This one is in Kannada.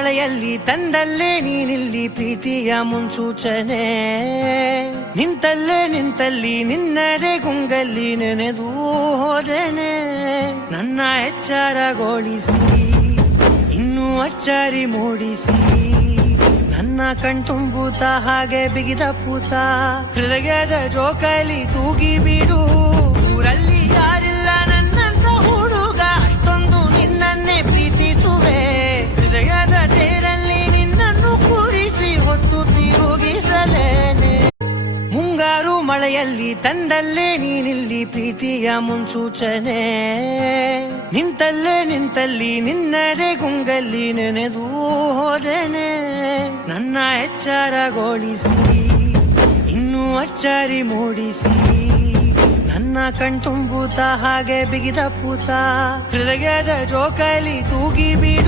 ಮಳೆಯಲ್ಲಿ ತಂದಲ್ಲೇ ನೀನಿಲ್ಲಿ ಪ್ರೀತಿಯ ಮುನ್ಸೂಚನೆ. ನಿಂತಲ್ಲಿ ನಿನ್ನದೇ ಗುಂಗಲ್ಲಿ ನೆನೆದು ಹೋದೆನೆ. ನನ್ನ ಎಚ್ಚರಗೊಳಿಸಿ ಇನ್ನೂ ಅಚ್ಚರಿ ಮೂಡಿಸಿ, ನನ್ನ ಕಣ್ತುಂಬುತ್ತ ಹಾಗೆ ಬಿಗಿದ ಪೂತ ಹೃದಯದ ಜೋಕಾಲಿ ತೂಗಿ ಬಿಡು. ಊರಲ್ಲಿ ಯಾರಿಲ್ಲ ನನ್ನಂತ ಹುಡುಗ, ಅಷ್ಟೊಂದು ನಿನ್ನನ್ನೇ ಪ್ರೀತಿಸುವೆ. ಹೃದಯದ ತೇರಲ್ಲಿ ನಿನ್ನನ್ನು ಕೂರಿಸಿ ಹೊತ್ತು ತಿರುಗಿಸಲೇನೆ. ಮುಂಗಾರು ಮಳೆಯಲ್ಲಿ ತಂದಲ್ಲೇ ನೀನಿಲ್ಲಿ ಪ್ರೀತಿಯ ಮುನ್ಸೂಚನೆ. ನಿಂತಲ್ಲಿ ನಿನ್ನದೇ ಗುಂಗಲ್ಲಿ ನೆನೆದು ಹೋದೆನೆ. ನನ್ನ ಎಚ್ಚರಗೊಳಿಸಿ ಇನ್ನೂ ಅಚ್ಚರಿ ಮೂಡಿಸಿ, ನನ್ನ ಕಣ್ತುಂಬುತ್ತ ಹಾಗೆ ಬಿಗಿದ ಪೂತ ಹೃದಯದ ಜೋಕಾಲಿ ತೂಗಿ ಬಿಡು.